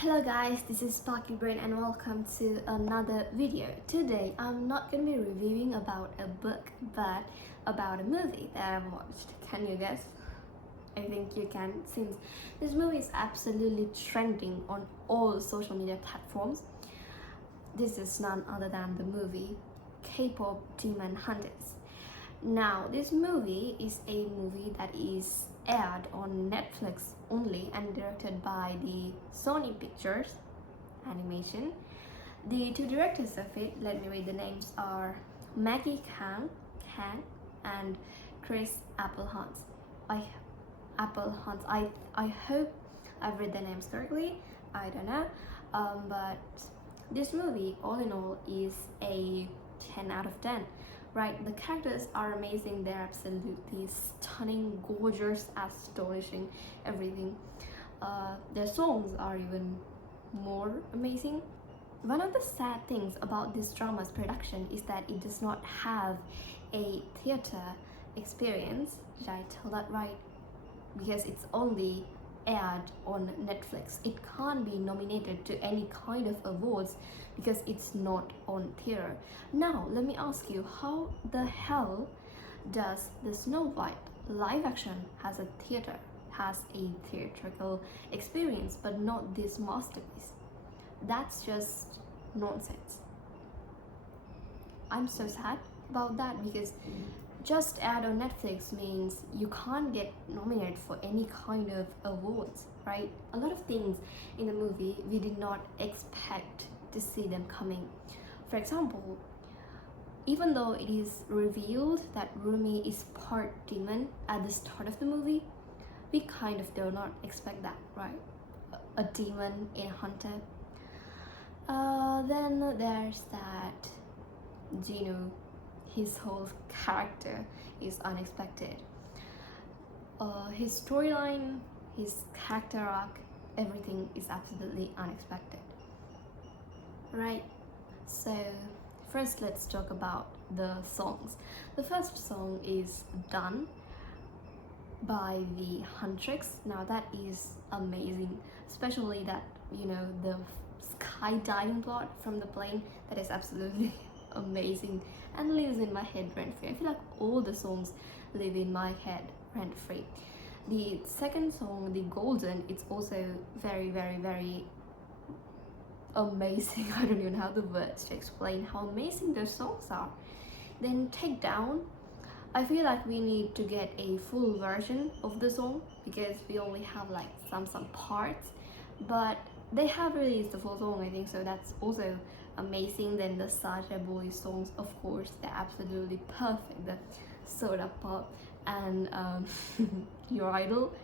Hello guys, this is Sparky Brain and welcome to another video. Today I'm not going to be reviewing about a book but about a movie that I've watched. Can you guess? I think you can, since this movie is absolutely trending on all social media platforms. This is none other than the movie Kpop Demon Hunters. Now, this movie is a movie that is aired on Netflix only and directed by the Sony Pictures Animation. The two directors of it, let me read the names, are Maggie Kang and Chris Applehans. I hope I've read the names correctly. I don't know, but this movie, all in all, is a 10 out of 10. Right, the characters are amazing. They're absolutely stunning, gorgeous, astonishing, everything. Their songs are even more amazing. One of the sad things about this drama's production is that it does not have a theater experience. Did I tell that right? Because it's only aired on Netflix. It can't be nominated to any kind of awards because it's not on theater. Now, let me ask you, how the hell does the Snow White live action has a theatrical experience, but not this masterpiece? That's just nonsense. I'm so sad about that because just aired on Netflix means you can't get nominated for any kind of awards, right? A lot of things in the movie we did not expect to see them coming. For example, even though it is revealed that Rumi is part demon at the start of the movie, we kind of do not expect that, right? A demon in Hunter. Then there's that Gino. His whole character is unexpected. His storyline, his character arc, everything is absolutely unexpected. Right? So first let's talk about the songs. The first song is Done by the Huntrix. Now that is amazing, especially that, the skydiving plot from the plane, that is absolutely amazing and lives in my head rent-free. I feel like all the songs live in my head rent-free. The second song, the Golden, it's also very, very, very amazing. I don't even have the words to explain how amazing those songs are. Then Take Down, I feel like we need to get a full version of the song because we only have like some parts, but they have released the full song, I think, so that's also amazing. Then the Saja Boys songs, of course, they're absolutely perfect. The Soda Pop and Your Idol.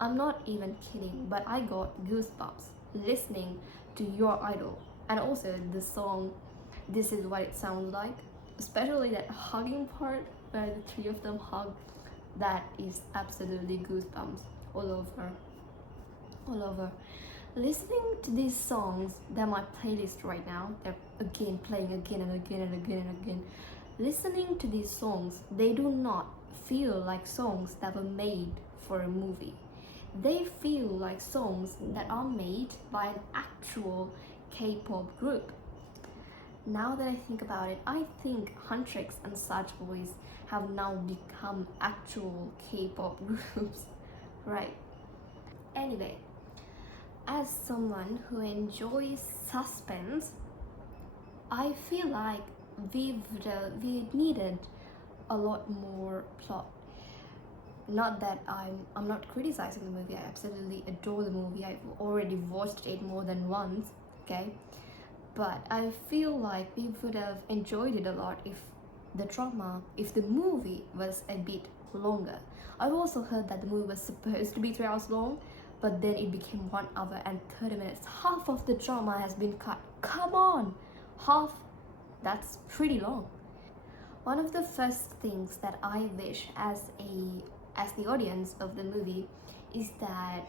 I'm not even kidding, but I got goosebumps listening to Your Idol, and also the song This Is What It Sounds Like, especially that hugging part where the three of them hug. That is absolutely goosebumps all over. Listening to these songs, they're my playlist right now. They're again playing again and again and again and again. Listening to these songs, they do not feel like songs that were made for a movie. They feel like songs that are made by an actual K-pop group. Now that I think about it, I think Huntrix and Such Boys have now become actual K-pop groups, right? Anyway, as someone who enjoys suspense, I feel like we needed a lot more plot. Not that I'm not criticizing the movie. I absolutely adore the movie. I've already watched it more than once, okay? But I feel like we would have enjoyed it a lot if the movie was a bit longer. I've also heard that the movie was supposed to be 3 hours long, but then it became 1 hour and 30 minutes. Half of the drama has been cut. Come on! Half? That's pretty long. One of the first things that I wish as the audience of the movie is that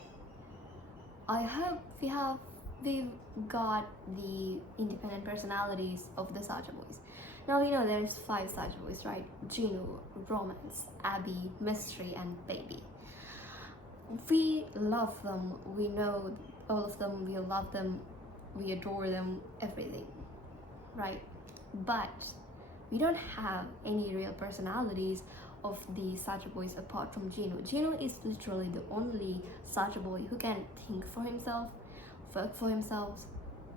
I hope we've got the independent personalities of the Saja Boys. Now we know there's 5 Saja Boys, right? Gino, Romance, Abby, Mystery, and Baby. we love them, we know all of them, we love them, we adore them, everything, right? But we don't have any real personalities of the Sacha boys apart from Gino. Gino is literally the only Sacha boy who can think for himself, work for himself,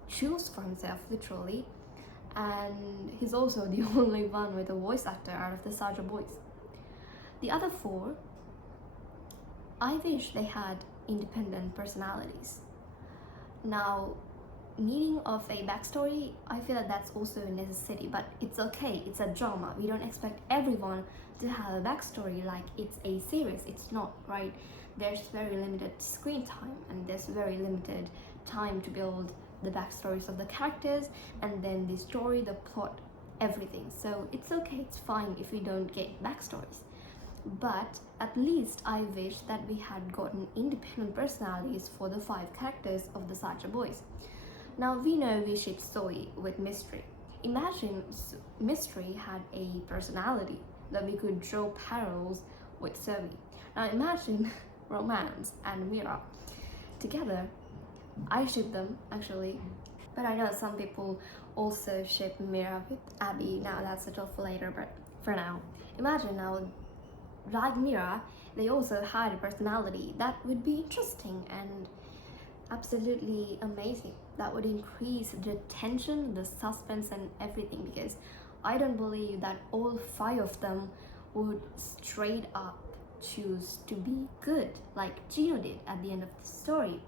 choose for himself, literally. And he's also the only one with a voice actor out of the Sacha boys. The other four, I wish they had independent personalities. Now, needing of a backstory, I feel that that's also a necessity, but it's okay, it's a drama. We don't expect everyone to have a backstory like it's a series. It's not, right? There's very limited screen time and there's very limited time to build the backstories of the characters and then the story, the plot, everything. So it's okay, it's fine if we don't get backstories. But at least I wish that we had gotten independent personalities for the 5 characters of the Sacha boys. Now we know we ship Zoe with Mystery. Imagine Mystery had a personality that we could draw parallels with Zoe. Now imagine Romance and Mira together. I ship them actually, but I know some people also ship Mira with Abby. Now that's a talk for later, but for now, imagine now, like Mira, they also had a personality that would be interesting and absolutely amazing. That would increase the tension, the suspense and everything, because I don't believe that all 5 of them would straight up choose to be good like Gino did at the end of the story.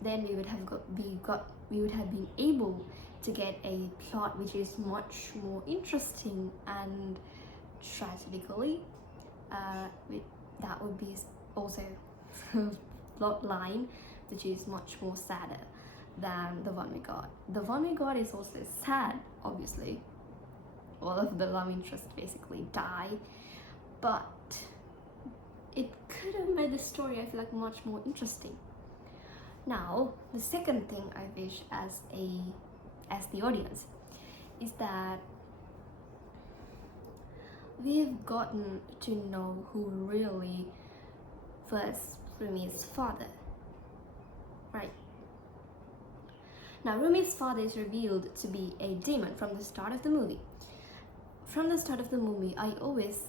Then we would have been able to get a plot which is much more interesting, and tragically that would be also a plot line which is much more sadder than the one we got. The one we got is also sad, obviously. All of the love interests basically die, but it could have made the story, I feel like, much more interesting. Now, the second thing I wish as the audience is that we've gotten to know who really was Rumi's father, right? Now, Rumi's father is revealed to be a demon from the start of the movie. From the start of the movie, I've always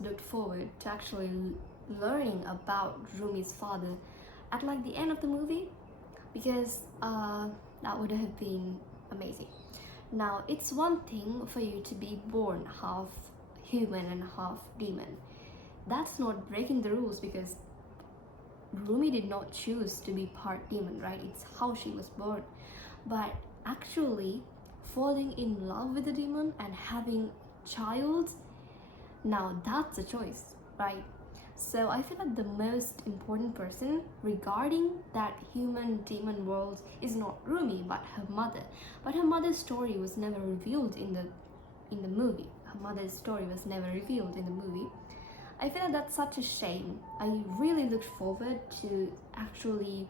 looked forward to actually learning about Rumi's father at like the end of the movie, because that would have been amazing. Now, it's one thing for you to be born half human and half demon. That's not breaking the rules, because Rumi did not choose to be part demon, right? It's how she was born. But actually falling in love with the demon and having child, now that's a choice, right? So I feel like the most important person regarding that human demon world is not Rumi but her mother. But her mother's story was never revealed in the movie. Her mother's story was never revealed in the movie. I feel like that's such a shame. I really looked forward to actually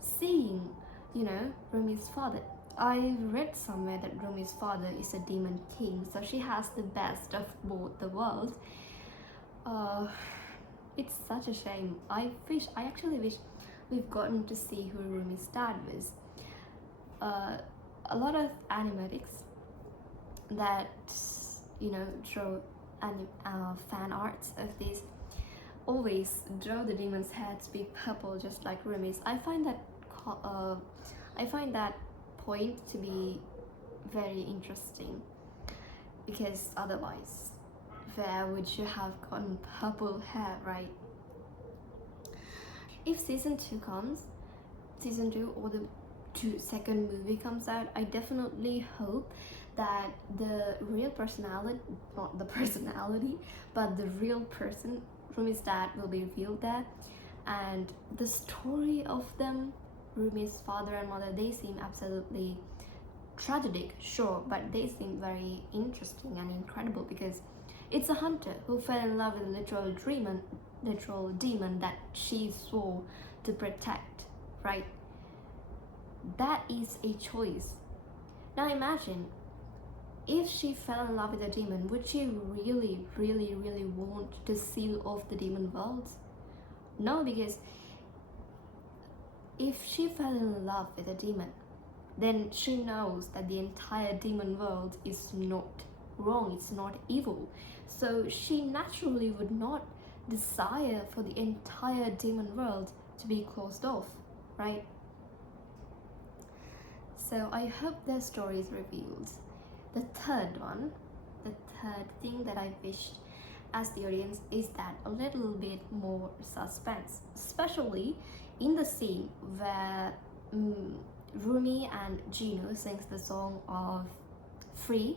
seeing, Rumi's father. I read somewhere that Rumi's father is a demon king, so she has the best of both the worlds. It's such a shame. I actually wish we've gotten to see who Rumi's dad was. A lot of animatics that draw fan arts of this always draw the demon's head to be purple, just like Rumi's. I find that point to be very interesting, because otherwise, where would you have gotten purple hair, right? If season 2 or the second movie comes out, I definitely hope that the real personality, not the personality, but the real person, Rumi's dad, will be revealed there. And the story of them, Rumi's father and mother, they seem absolutely tragic, sure, but they seem very interesting and incredible, because it's a hunter who fell in love with a literal demon that she swore to protect, right? That is a choice. Now imagine, if she fell in love with a demon, would she really, really, really want to seal off the demon world? No, because if she fell in love with a demon, then she knows that the entire demon world is not wrong, it's not evil. So she naturally would not desire for the entire demon world to be closed off, right? So I hope their story is revealed. The third one, the third thing that I wished as the audience is that a little bit more suspense, especially in the scene where Rumi and Gino sings the song of Free.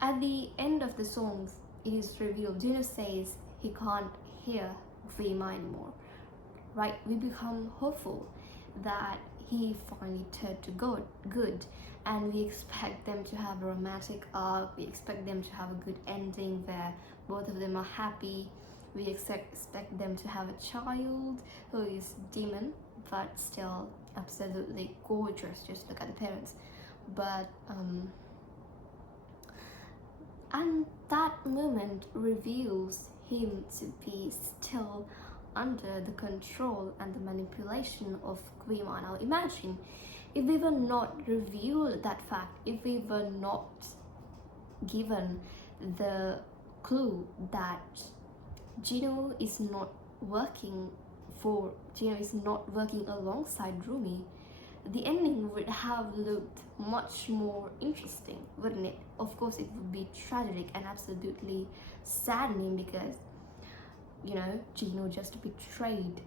At the end of the songs, it is revealed Gino says he can't hear Vima anymore, right? We become hopeful that he finally turned to good, and we expect them to have a romantic arc. We expect them to have a good ending where both of them are happy. We expect them to have a child who is demon but still absolutely gorgeous. Just look at the parents. But and that moment reveals him to be still under the control and the manipulation of Guima. Now imagine if we were not revealed that fact, if we were not given the clue that Gino is not working alongside Rumi, the ending would have looked much more interesting, wouldn't it? Of course, it would be tragic and absolutely saddening because, you know, Gino just betrayed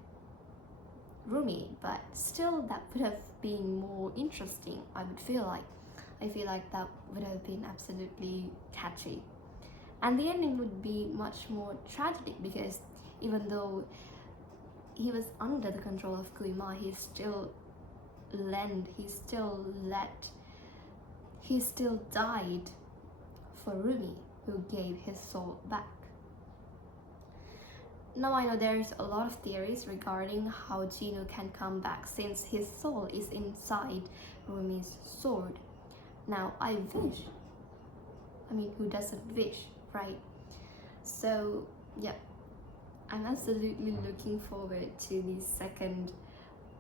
Rumi, but still that would have been more interesting. I feel like that would have been absolutely catchy, and the ending would be much more tragic because even though he was under the control of Guima, he still died for Rumi, who gave his soul back. Now I know there's a lot of theories regarding how Gino can come back since his soul is inside Rumi's sword. Now who doesn't wish, right? So yeah, I'm absolutely looking forward to the second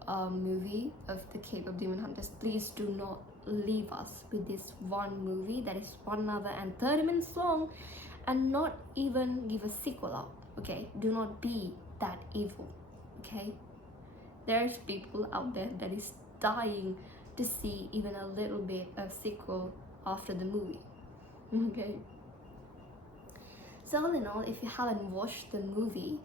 movie of the Kpop Demon Hunters. Please do not leave us with this one movie that is 1 hour and 30 minutes long and not even give a sequel out. Okay, do not be that evil. Okay, there's people out there that is dying to see even a little bit of sequel after the movie. Okay, so all in all, if you haven't watched the movie,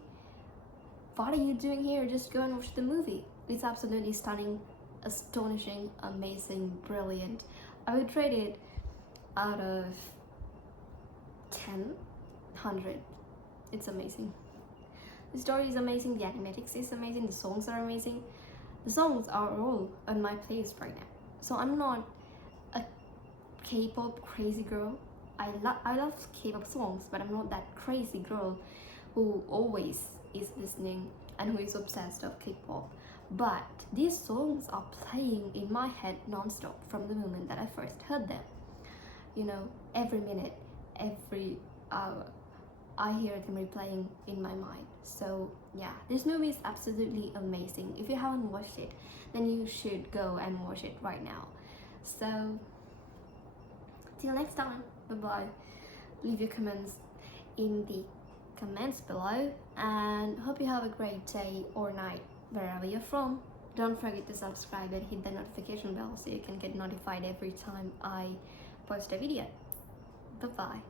what are you doing here? Just go and watch the movie. It's absolutely stunning, astonishing, amazing, brilliant. I would rate it out of 10, 100. It's amazing. The story is amazing, the animatics is amazing, the songs are amazing. The songs are all on my playlist right now. So I'm not a K-pop crazy girl. I love K-pop songs, but I'm not that crazy girl who always is listening and who is obsessed of K-pop. But these songs are playing in my head non-stop from the moment that I first heard them. You know, every minute, every hour, I hear them replaying in my mind. So yeah, this movie is absolutely amazing. If you haven't watched it, then you should go and watch it right now. So till next time, bye bye. Leave your comments in the comments below, and hope you have a great day or night wherever you're from. Don't forget to subscribe and hit the notification bell so you can get notified every time I post a video. Bye bye.